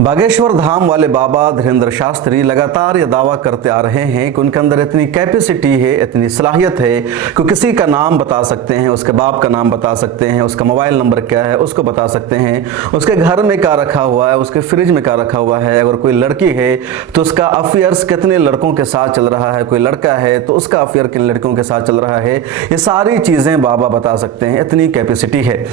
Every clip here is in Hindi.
बागेश्वर धाम वाले बाबा धीरेंद्र शास्त्री लगातार ये दावा करते आ रहे हैं कि उनके अंदर इतनी कैपेसिटी है, इतनी सलाहियत है कि किसी का नाम बता सकते हैं, उसके बाप का नाम बता सकते हैं, उसका मोबाइल नंबर क्या है उसको बता सकते हैं, उसके घर में क्या रखा हुआ है, उसके फ्रिज में क्या रखा हुआ है, अगर कोई लड़की है तो उसका अफेयर्स कितने लड़कों के साथ चल रहा है, कोई लड़का है तो उसका अफेयर किन लड़कियों के साथ चल रहा है, ये सारी चीज़ें बाबा बता सकते हैं, इतनी कैपेसिटी है।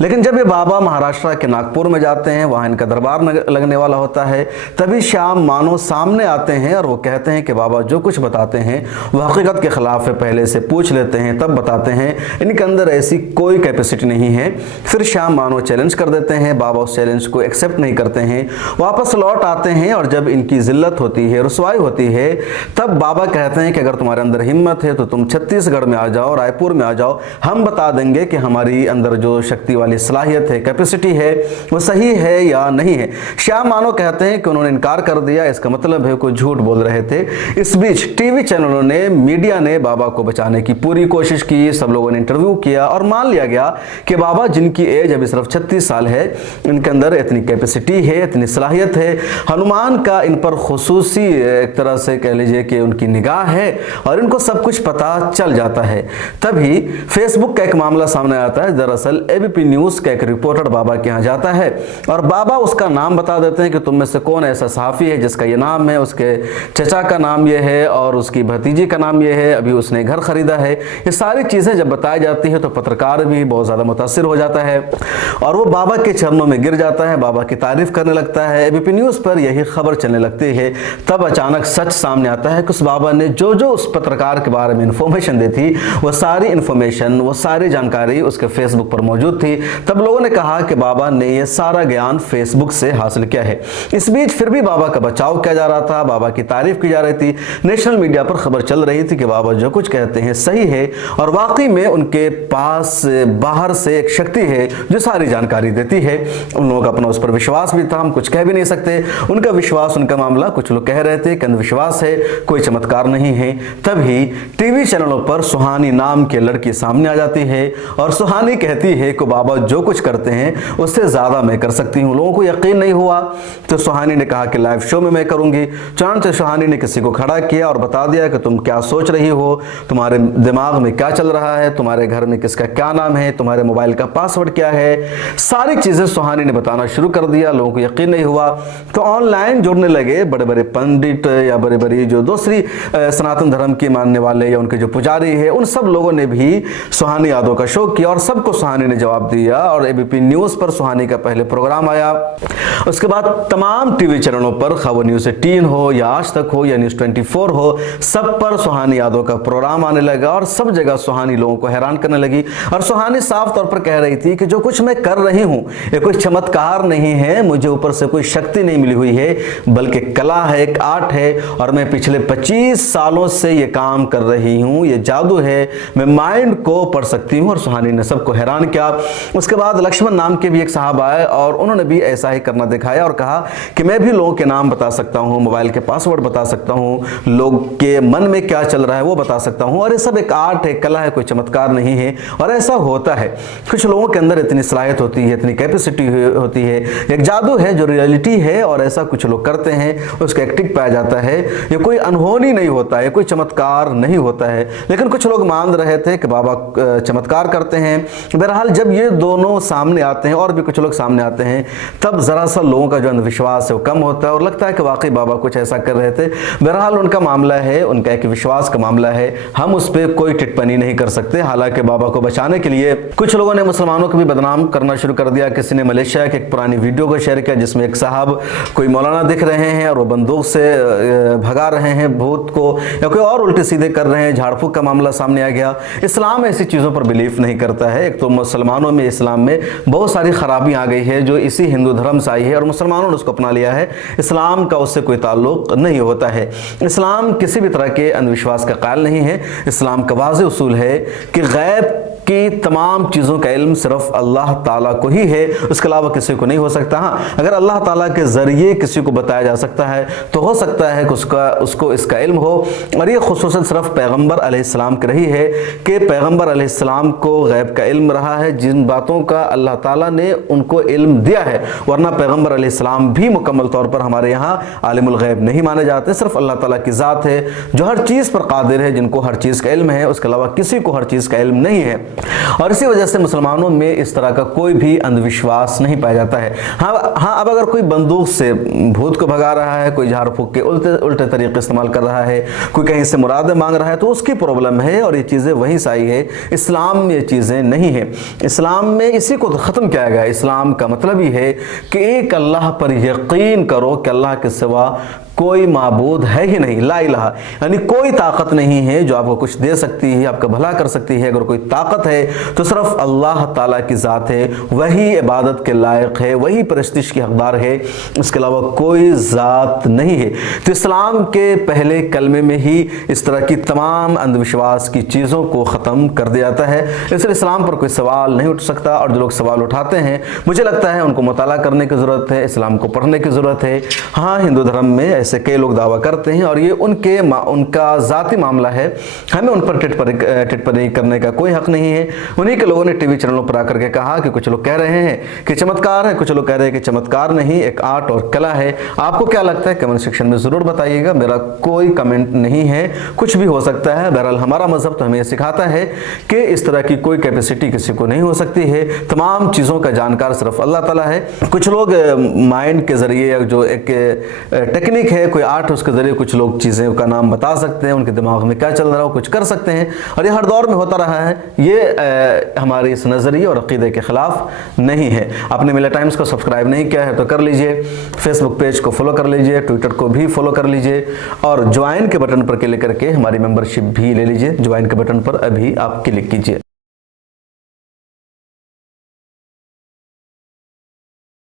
लेकिन जब ये बाबा महाराष्ट्र के नागपुर में जाते हैं, वहाँ इनका दरबार लगने वाला होता है, तभी श्याम मानो सामने आते हैं और वो कहते हैं कि बाबा जो कुछ बताते हैं वो हकीकत के ख़िलाफ़ है, पहले से पूछ लेते हैं तब बताते हैं, इनके अंदर ऐसी कोई कैपेसिटी नहीं है। फिर श्याम मानो चैलेंज कर देते हैं, बाबा उस चैलेंज को एक्सेप्ट नहीं करते हैं, वापस लौट आते हैं और जब इनकी ज़िल्लत होती है, रुसवाई होती है, तब बाबा कहते हैं कि अगर तुम्हारे अंदर हिम्मत है तो तुम छत्तीसगढ़ में आ जाओ, रायपुर में आ जाओ, हम बता देंगे कि हमारी अंदर जो शक्ति वाली सलाहियत है, कैपेसिटी है, वो सही है या नहीं है। श्याम मानो कहते हैं कि उन्होंने इनकार कर दिया, इसका मतलब है कोई झूठ बोल रहे थे। इस बीच टीवी चैनलों ने, मीडिया ने बाबा को बचाने की पूरी कोशिश की, सब लोगों ने इंटरव्यू किया और मान लिया गया कि बाबा जिनकी एज अभी सिर्फ 36 साल है, इनके अंदर इतनी कैपेसिटी है, इतनी सलाहियत है, हनुमान का इन पर खुसूसी एक तरह से कह लीजिए कि उनकी निगाह है और इनको सब कुछ पता चल जाता है। तभी फेसबुक का एक मामला सामने आता है। दरअसल एबीपी न्यूज़ का एक रिपोर्टर बाबा के यहाँ जाता है और बाबा उसका नाम बता देते हैं कि तुम में से कौन ऐसा सहाफ़ी है जिसका ये नाम है, उसके चचा का नाम ये है और उसकी भतीजी का नाम ये है, अभी उसने घर खरीदा है। ये सारी चीज़ें जब बताई जाती है तो पत्रकार भी बहुत ज़्यादा मुतासिर हो जाता है और वो बाबा के चरणों में गिर जाता है, बाबा की तारीफ़ करने लगता है। एबीपी न्यूज़ पर यही खबर चलने लगती है। तब अचानक सच सामने आता है कि उस बाबा ने जो जो उस पत्रकार के बारे में इंफॉर्मेशन दी थी, वो सारी इंफॉर्मेशन, वो सारी जानकारी उसके फेसबुक पर मौजूद थी। तब लोगों ने कहा कि बाबा ने ये सारा ज्ञान फेसबुक से हासिल किया है। इस बीच फिर भी बाबा का बचाव किया जा रहा था, बाबा की तारीफ की जा रही थी, नेशनल मीडिया पर खबर चल रही थी कि बाबा जो कुछ कहते हैं सही है और वाकई में उनके पास बाहर से एक शक्ति है जो सारी जानकारी देती है। उन लोगों का अपना उस पर विश्वास भी था, हम कुछ कह भी नहीं सकते, उनका विश्वास, उनका मामला, कुछ लोग कह रहे थे कि अंधविश्वास है, कोई चमत्कार नहीं है। तभी टीवी चैनलों पर सुहानी नाम की लड़की सामने आ जाती है और सुहानी कहती है कि बाबा जो कुछ करते हैं उससे ज़्यादा मैं कर सकती हूँ। लोगों को यकीन नहीं हुआ तो सुहानी ने कहा कि लाइव शो में मैं करूँगी। चुनांत सुहानी ने किसी को खड़ा किया और बता दिया कि तुम क्या सोच रही हो, तुम्हारे दिमाग में क्या चल रहा है, तुम्हारे घर में किसका क्या नाम है, तुम्हारे मोबाइल का पासवर्ड क्या है, सारी चीज़ें सुहानी ने बताना शुरू कर दिया। लोगों को यकीन नहीं हुआ तो ऑनलाइन जुड़ने लगे बड़े बड़े पंडित या बड़े बड़ी जो दूसरी सनातन धर्म के मानने वाले या उनके जो पुजारी है, उन सब लोगों ने भी सुहानी यादव का शो किया और सबको सुहानी ने जवाब दिया और एबीपी न्यूज़ पर सुहानी का पहले प्रोग्राम आया। उसके बाद तमाम टीवी चैनलों पर, खबर न्यूज़ 18 हो या आज तक हो या न्यूज़ 24 हो, सब पर सुहानी यादव का प्रोग्राम आने लगा और सब जगह सुहानी लोगों को हैरान करने लगी। और सुहानी साफ तौर पर कह रही थी कि जो कुछ मैं कर रही हूँ ये कोई चमत्कार नहीं है, मुझे ऊपर से कोई शक्ति नहीं मिली हुई है, बल्कि कला है, एक आर्ट है और मैं पिछले 25 सालों से ये काम कर रही हूँ, ये जादू है, मैं माइंड को पढ़ सकती हूँ। और सुहानी ने सबको हैरान किया। उसके बाद लक्ष्मण नाम के भी एक साहब आए और उन्होंने भी ऐसा ही करना दिखाया और कहा कि मैं भी लोगों के नाम बता सकता हूँ, मोबाइल के पासवर्ड बता सकता हूँ, लोग के मन में क्या चल रहा है वो बता सकता हूँ और ये सब एक आर्ट है, कला है, कोई चमत्कार नहीं है। और ऐसा होता है, कुछ लोगों के अंदर इतनी सलाहियत होती है, इतनी कैपेसिटी होती है, एक जादू है जो रियलिटी है और ऐसा कुछ लोग करते हैं, उसका एक्टिंग पाया जाता है। ये कोई अनहोनी नहीं होता है, कोई चमत्कार नहीं होता है। लेकिन कुछ लोग मान रहे थे कि बाबा चमत्कार करते हैं। बहरहाल जब ये दोनों सामने आते हैं और भी कुछ लोग सामने आते हैं, तब ज़रा सा लोगों का जो अंधविश्वास है वो कम होता है और लगता है कि वाकई बाबा कुछ ऐसा कर रहे थे। बहरहाल उनका मामला है, उनका एक विश्वास का मामला है, हम उस पर कोई टिप्पणी नहीं कर सकते। हालांकि बाबा को बचाने के लिए कुछ लोगों ने मुसलमानों को भी बदनाम करना शुरू कर दिया। किसी ने मलेशिया की एक पुरानी वीडियो को शेयर किया जिसमें एक साहब कोई मौलाना दिख रहे हैं और वो बंदूक से भगा रहे हैं भूत को या कोई और उल्टे सीधे कर रहे हैं, झाड़ फूक का मामला सामने आ गया। इस्लाम ऐसी चीज़ों पर बिलीफ नहीं करता है। एक तो मुसलमानों में, इस्लाम में बहुत सारी खराबी आ गई है जो इसी हिंदू धर्म से आई है और मुसलमानों ने उसको अपना लिया है। इस्लाम का उससे कोई ताल्लुक नहीं होता है। इस्लाम किसी भी तरह के अंधविश्वास का कायल नहीं है। इस्लाम का वाज़ेह उसूल है कि गैब कि तमाम चीज़ों का इल्म सिर्फ अल्लाह ताला को ही है, उसके अलावा किसी को नहीं हो सकता। हाँ, अगर अल्लाह ताला के ज़रिए किसी को बताया जा सकता है तो हो सकता है कि उसको इसका इल्म हो। और ये खुसूसन सिर्फ पैगम्बर अलैहिस्सलाम की रही है कि पैगम्बर अलैहिस्सलाम को गैब का इल्म रहा है, जिन बातों का अल्लाह ताला ने उनको इल्म दिया है, वरना पैगम्बर अलैहिस्सलाम भी मुकम्मल तौर पर हमारे यहाँ आलिमुल गैब नहीं माने जाते। सिर्फ अल्लाह ताला की ज़ात है जो हर चीज़ पर कादिर है, जिनको हर चीज़ का इल्म है, उसके अलावा किसी को हर चीज़ का इल्म नहीं है। और इसी वजह से मुसलमानों में इस तरह का कोई भी अंधविश्वास नहीं पाया जाता है। हाँ, अब अगर कोई बंदूक से भूत को भगा रहा है, कोई झाड़ फूक के उल्टे तरीके इस्तेमाल कर रहा है, कोई कहीं से मुरादें मांग रहा है, तो उसकी प्रॉब्लम है और ये चीज़ें वहीं से आई है। इस्लाम में ये चीज़ें नहीं है। इस्लाम में इसी को ख़त्म किया गया। इस्लाम का मतलब ही है कि एक अल्लाह पर यकीन करो कि अल्लाह के सिवा कोई माबूद है ही नहीं, ला इलाहा, यानी कोई ताकत नहीं है जो आपको कुछ दे सकती है, आपका भला कर सकती है। अगर कोई ताकत है तो सिर्फ अल्लाह ताला की ज़ात है, वही इबादत के लायक है, वही परस्तिश की हकदार है, उसके अलावा कोई ज़ात नहीं है। तो इस्लाम के पहले कलमे में ही इस तरह की तमाम अंधविश्वास की चीज़ों को ख़त्म कर दिया जाता है। इसलिए इस्लाम पर कोई सवाल नहीं उठ सकता, और जो लोग सवाल उठाते हैं मुझे लगता है उनको मुताला करने की ज़रूरत है, इस्लाम को पढ़ने की ज़रूरत है। हाँ, हिंदू धर्म में ऐसे कई लोग दावा करते हैं और ये उनका ज़ाती मामला है, हमें उन पर टिप्पणी करने का कोई हक नहीं है। उन्हीं के लोगों ने टीवी चैनलों पर आकर के कहा कि कुछ लोग कह रहे हैं कि चमत्कार है, कुछ लोग कह रहे हैं कि चमत्कार नहीं, एक आर्ट और कला है। आपको क्या लगता है कमेंट सेक्शन में ज़रूर बताइएगा। मेरा कोई कमेंट नहीं है, कुछ भी हो सकता है। बहरहाल हमारा मजहब तो हमें यह सिखाता है कि इस तरह की कोई कैपेसिटी किसी को नहीं हो सकती है। तमाम चीज़ों का जानकार सिर्फ अल्लाह ताला है। कुछ लोग माइंड के ज़रिए, जो एक टेक्निक है, कोई आर्ट, उसके ज़रिए कुछ लोग चीज़ें का नाम बता सकते हैं, उनके दिमाग में क्या चल रहा हो कुछ कर सकते हैं, और ये हर दौर में होता रहा है। ये हमारे इस नज़रिए और अक़ीदे के ख़िलाफ़ नहीं है। आपने मिला टाइम्स को सब्सक्राइब नहीं किया है तो कर लीजिए, फेसबुक पेज को फॉलो कर लीजिए, ट्विटर को भी फॉलो कर लीजिए, और ज्वाइन के बटन पर क्लिक करके हमारी मेंबरशिप भी ले लीजिए। ज्वाइन के बटन पर अभी आप क्लिक कीजिए।